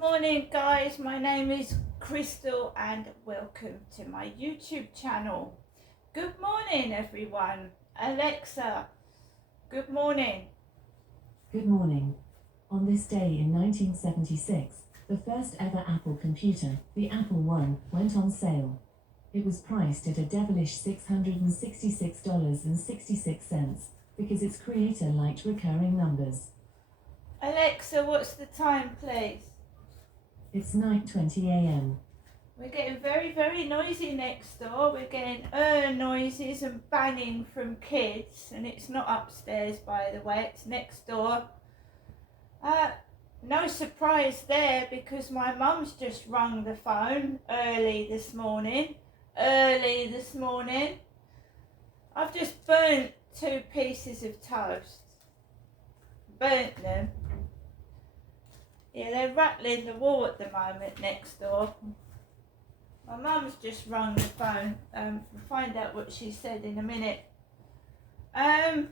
Morning guys, my name is Crystal and welcome to my YouTube channel. Good morning everyone. Alexa, good morning. Good morning. On this day in 1976, the first ever Apple computer, the Apple I, went on sale. It was priced at a devilish $666.66 because its creator liked recurring numbers. Alexa, what's the time please? It's 9:20 a.m. We're getting very noisy next door. We're getting noises and banging from kids, and it's not upstairs by the way, it's next door. No surprise there because my mum's just rung the phone early this morning. I've just burnt 2 pieces of toast. Burnt them. Yeah, they're rattling the wall at the moment next door. My mum's just rung the phone. We'll find out what she said in a minute. When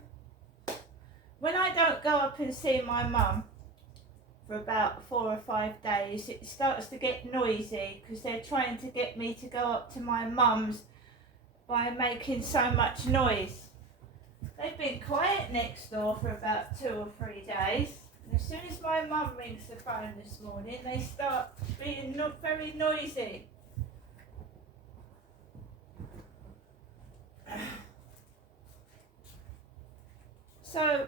I don't go up and see my mum for about 4 or 5 days, it starts to get noisy because they're trying to get me to go up to my mum's by making so much noise. They've been quiet next door for about 2 or 3 days. And as soon as my mum rings the phone this morning, they start being not very noisy. So,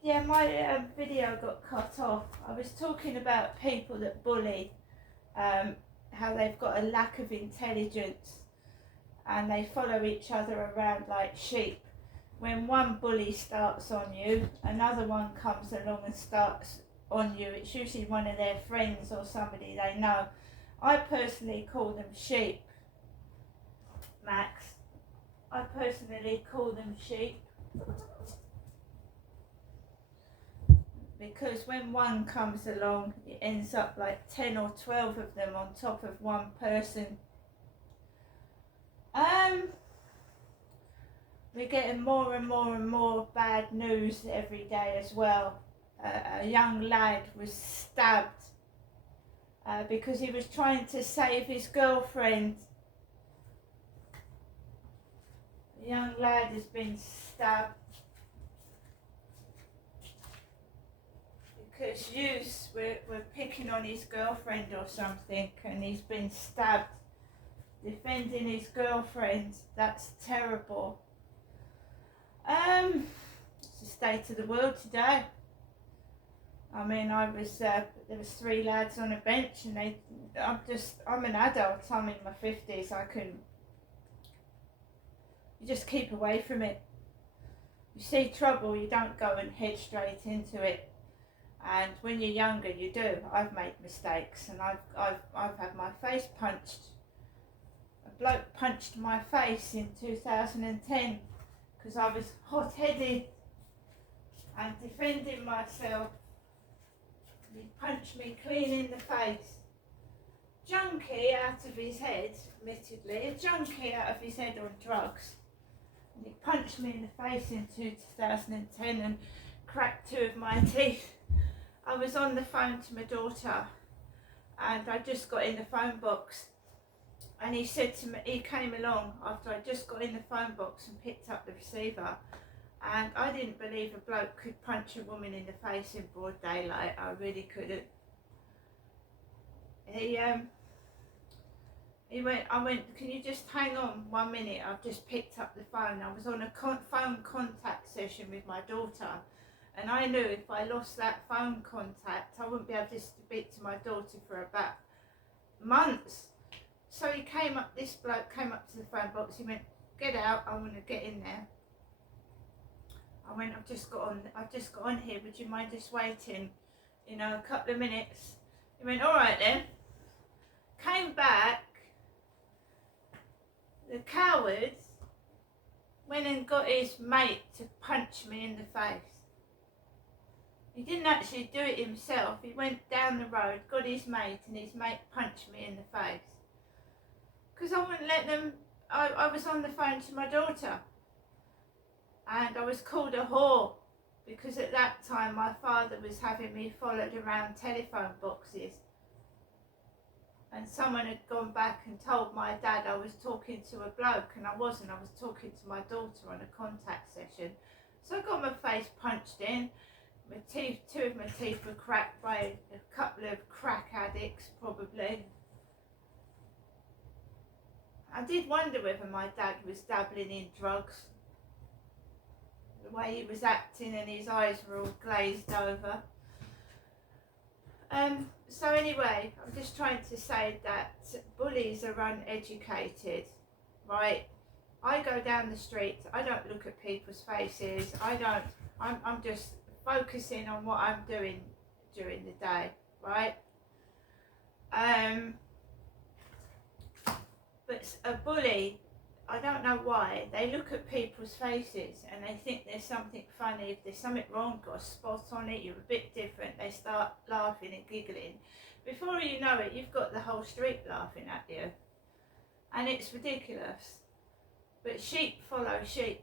yeah, my video got cut off. I was talking about people that bully, how they've got a lack of intelligence and they follow each other around like sheep. When one bully starts on you, another one comes along and starts on you. It's usually one of their friends or somebody they know. I personally call them sheep, Max. I personally call them sheep. Because when one comes along, it ends up like 10 or 12 of them on top of one person. We're getting more and more bad news every day as well. A young lad was stabbed because he was trying to save his girlfriend. A young lad has been stabbed because youths were picking on his girlfriend or something, and he's been stabbed defending his girlfriend. That's terrible. It's the state of the world today. I mean, there was 3 lads on a bench, and I'm an adult. I'm in my 50s. You just keep away from it. You see trouble, you don't go and head straight into it. And when you're younger, you do. I've made mistakes, and I've had my face punched. A bloke punched my face in 2010 because I was hot-headed and defending myself. He punched me clean in the face. Junkie out of his head, admittedly, a junkie out of his head on drugs. And he punched me in the face in 2010 and cracked 2 of my teeth. I was on the phone to my daughter and I just got in the phone box, and he said to me, he came along after I just got in the phone box and picked up the receiver, and I didn't believe a bloke could punch a woman in the face in broad daylight. I really couldn't. I went, can you just hang on 1 minute? I've just picked up the phone. I was on a phone contact session with my daughter, and I knew if I lost that phone contact, I wouldn't be able to speak to my daughter for about months. So this bloke came up to the phone box. He went, get out, I want to get in there. I went, I've just got on here, would you mind just waiting, a couple of minutes? He went, all right then. Came back. The coward went and got his mate to punch me in the face. He didn't actually do it himself. He went down the road, got his mate, and his mate punched me in the face. Because I wouldn't let them. I was on the phone to my daughter, and I was called a whore because at that time my father was having me followed around telephone boxes and someone had gone back and told my dad I was talking to a bloke, and I wasn't. I was talking to my daughter on a contact session. So I got my face punched in. My teeth, two of my teeth were cracked by a couple of crack addicts, probably. I did wonder whether my dad was dabbling in drugs. The way he was acting and his eyes were all glazed over. So anyway, I'm just trying to say that bullies are uneducated, right? I go down the street, I don't look at people's faces, I'm just focusing on what I'm doing during the day, right? But a bully, I don't know why, they look at people's faces and they think there's something funny. If there's something wrong, got a spot on it, you're a bit different, they start laughing and giggling. Before you know it, you've got the whole street laughing at you. And it's ridiculous. But sheep follow sheep.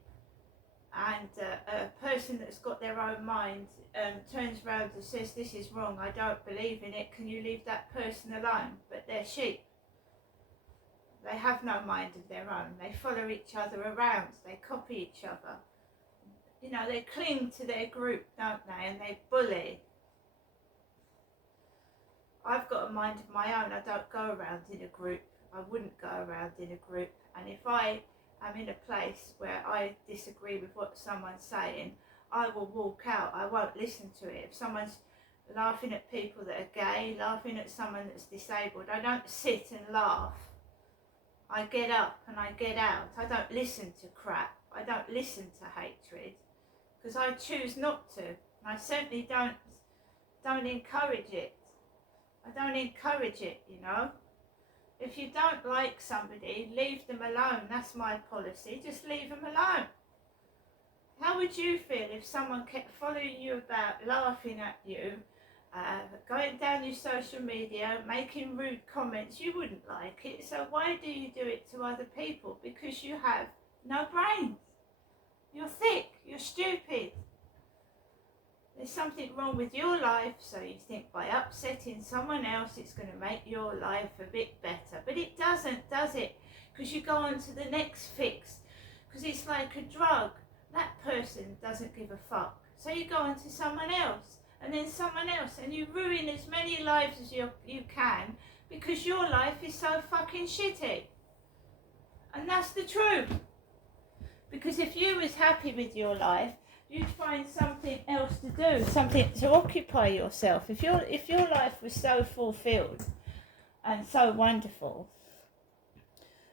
And a person that's got their own mind turns around and says, this is wrong, I don't believe in it, can you leave that person alone? But they're sheep. They have no mind of their own. They follow each other around. They copy each other. You know, they cling to their group, don't they? And they bully. I've got a mind of my own. I don't go around in a group. I wouldn't go around in a group. And if I am in a place where I disagree with what someone's saying, I will walk out. I won't listen to it. If someone's laughing at people that are gay, laughing at someone that's disabled, I don't sit and laugh. I get up and I get out. I don't listen to crap. I don't listen to hatred because I choose not to. And I certainly don't encourage it. I don't encourage it, you know. If you don't like somebody, leave them alone. That's my policy. Just leave them alone. How would you feel if someone kept following you about, laughing at you, going down your social media, making rude comments? You wouldn't like it. So why do you do it to other people? Because you have no brains. You're thick. You're stupid. There's something wrong with your life, so you think by upsetting someone else it's going to make your life a bit better. But it doesn't, does it? Because you go on to the next fix. Because it's like a drug. That person doesn't give a fuck. So you go on to someone else. And then someone else, and you ruin as many lives as you can because your life is so fucking shitty. And that's the truth. Because if you was happy with your life, you'd find something else to do, something to occupy yourself. If your life was so fulfilled and so wonderful,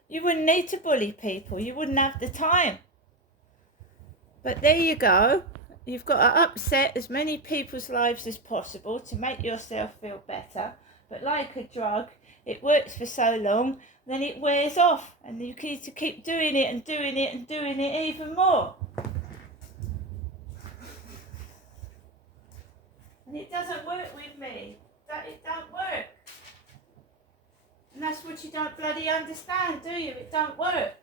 you wouldn't need to bully people. You wouldn't have the time. But there you go. You've got to upset as many people's lives as possible to make yourself feel better. But like a drug, it works for so long, then it wears off. And you need to keep doing it and doing it and doing it even more. And it doesn't work with me. It don't work. And that's what you don't bloody understand, do you? It don't work.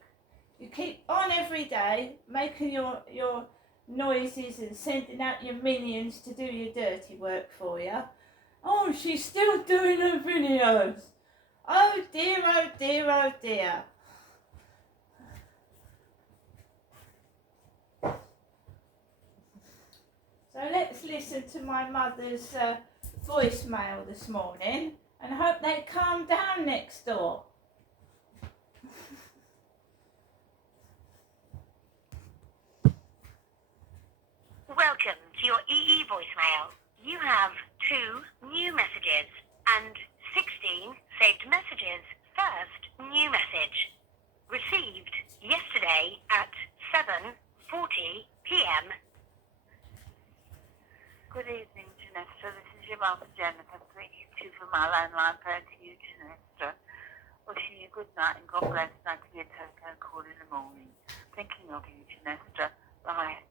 You keep on every day making your noises and sending out your minions to do your dirty work for you. Oh, she's still doing her videos. Oh dear, oh dear, oh dear. So let's listen to my mother's voicemail this morning and hope they calm down next door. Welcome to your EE voicemail. You have 2 new messages and 16 saved messages. First new message. Received yesterday at 7:40 p.m. Good evening, Janessa. This is your mother, Jennifer, speaking to you from my landline phone to you, Janessa. Wishing you good night and God bless, and I can get a telephone call in the morning. Thinking of you, Janessa. Bye.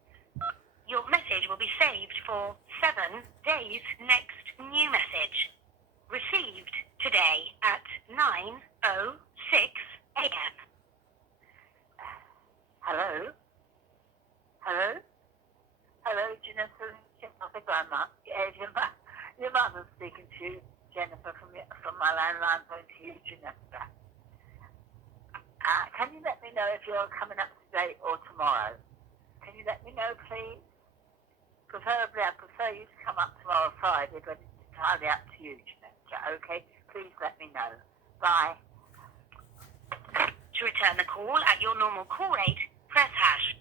Your message will be saved for 7 days. Next new message. Received today at 9:06 a.m. Hello? Hello? Hello, Janessa. Your mother, Grandma. Yeah, your mother's speaking to you, Jennifer. Jennifer from my landline phone to you, Janessa. Can you let me know if you're coming up today or tomorrow? Can you let me know, please? Preferably, I prefer you to come up tomorrow, Friday, but it's entirely up to you, Janessa. Okay? Please let me know. Bye. To return the call at your normal call rate, press hash.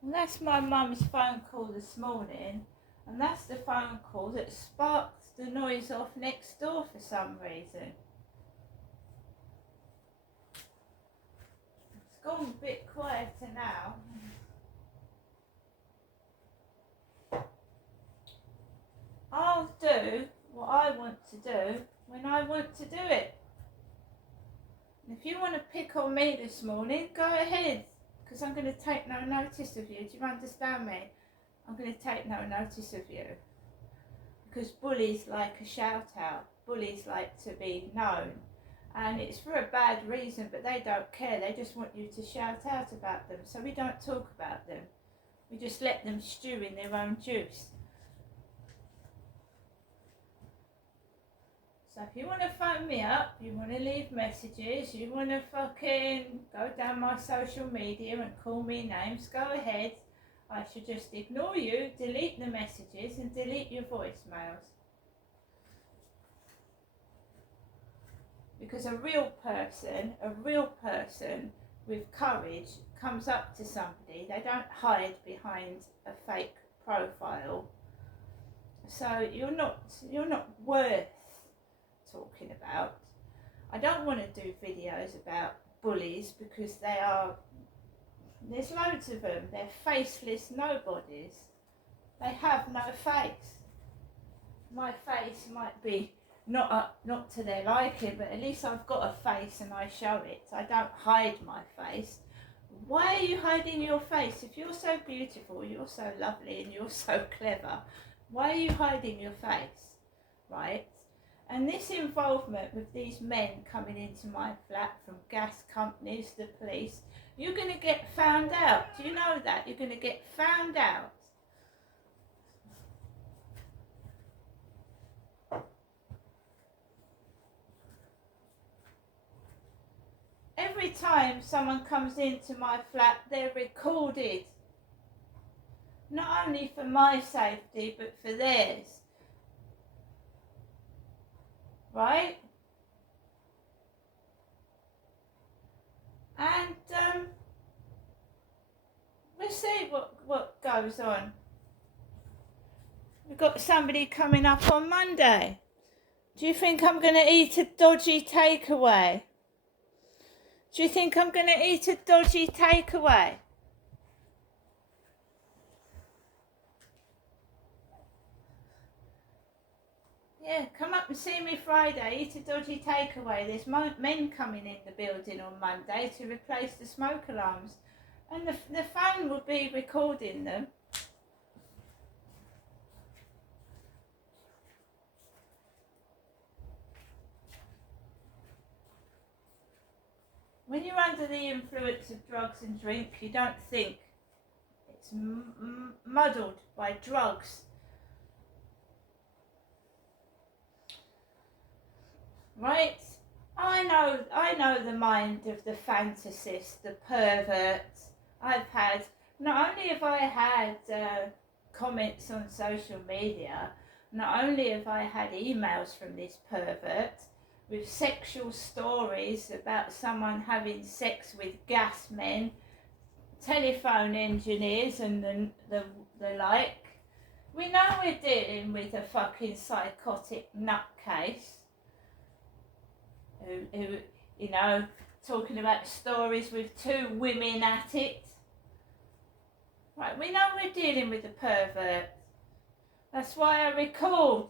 Well, that's my mum's phone call this morning, and that's the phone call that sparked the noise off next door for some reason. It's gone a bit quieter now. I'll do what I want to do when I want to do it. And if you want to pick on me this morning, go ahead, because I'm going to take no notice of you. Do you understand me? I'm going to take no notice of you. Because bullies like a shout out. Bullies like to be known. And it's for a bad reason, but they don't care. They just want you to shout out about them. So we don't talk about them. We just let them stew in their own juice. So if you want to phone me up, you want to leave messages, you want to fucking go down my social media and call me names, go ahead. I should just ignore you, delete the messages and delete your voicemails. Because a real person with courage comes up to somebody. They don't hide behind a fake profile. So you're not worth talking about. I don't want to do videos about bullies because there's loads of them. They're faceless nobodies. They have no face. My face might be not to their liking, but at least I've got a face and I show it. I don't hide my face. Why are you hiding your face? If you're so beautiful, you're so lovely and you're so clever, why are you hiding your face? Right? And this involvement with these men coming into my flat from gas companies, the police, you're going to get found out. Do you know that? You're going to get found out. Every time someone comes into my flat, they're recorded. Not only for my safety, but for theirs. Right? And we'll see what goes on. We've got somebody coming up on Monday. Do you think I'm going to eat a dodgy takeaway? Do you think I'm going to eat a dodgy takeaway? Yeah, come up and see me Friday, eat a dodgy takeaway. There's men coming in the building on Monday to replace the smoke alarms. And the phone will be recording them. When you're under the influence of drugs and drink, you don't think. It's muddled by drugs. Right? I know the mind of the fantasist, the pervert. Not only have I had comments on social media, not only have I had emails from this pervert with sexual stories about someone having sex with gas men, telephone engineers and the like. We know we're dealing with a fucking psychotic nutcase. Who, you know, talking about stories with two women at it. Right, we know we're dealing with a pervert. That's why I record.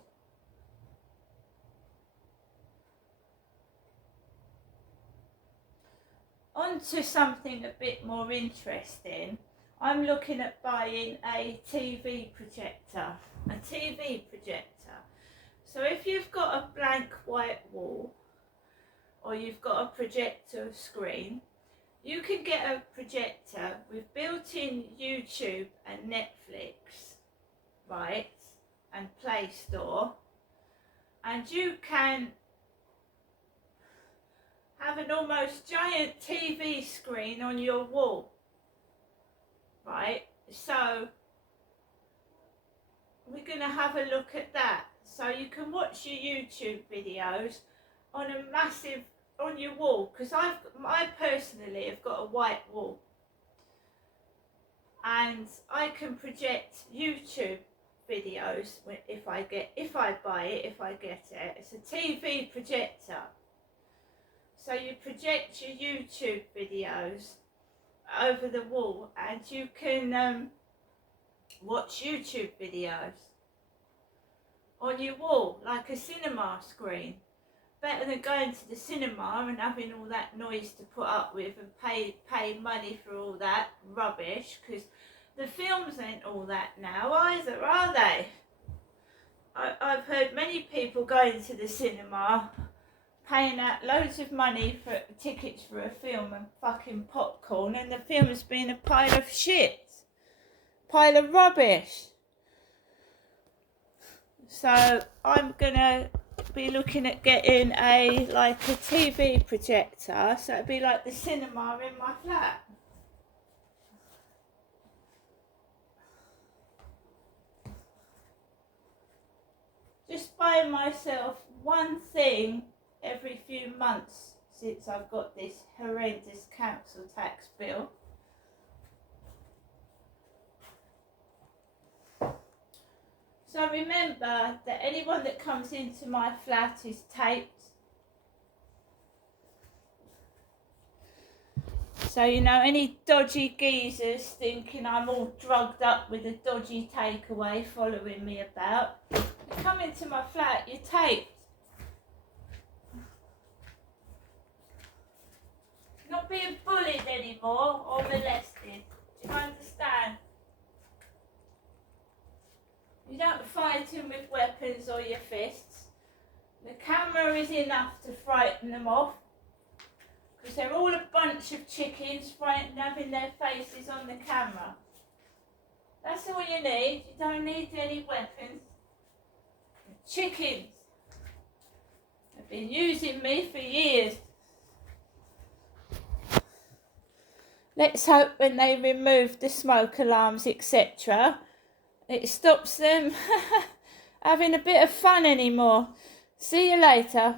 On to something a bit more interesting. I'm looking at buying a TV projector. A TV projector. So if you've got a blank white wall, or you've got a projector screen, you can get a projector with built-in YouTube and Netflix, right, and Play Store, and you can have an almost giant TV screen on your wall, right? So we're going to have a look at that. So you can watch your YouTube videos on a massive, on your wall, because I personally have got a white wall, and I can project YouTube videos if I buy it, if I get it. It's a TV projector. So you project your YouTube videos over the wall, and you can watch YouTube videos on your wall like a cinema screen. Better than going to the cinema and having all that noise to put up with and pay money for all that rubbish, because the films ain't all that now either, are they? I've heard many people going to the cinema paying out loads of money for tickets for a film and fucking popcorn, and the film's been a pile of shit, pile of rubbish. So I'm gonna be looking at getting a TV projector, so it'd be like the cinema in my flat. Just buying myself one thing every few months since I've got this horrendous council tax bill. So remember that anyone that comes into my flat is taped. So, you know, any dodgy geezers thinking I'm all drugged up with a dodgy takeaway following me about, you come into my flat, you're taped. Not being bullied anymore or molested. Do you understand? You don't fight them with weapons or your fists. The camera is enough to frighten them off, because they're all a bunch of chickens frightened having their faces on the camera. That's all you need. You don't need any weapons. Chickens have been using me for years. Let's hope when they remove the smoke alarms, etc., it stops them having a bit of fun anymore. See you later.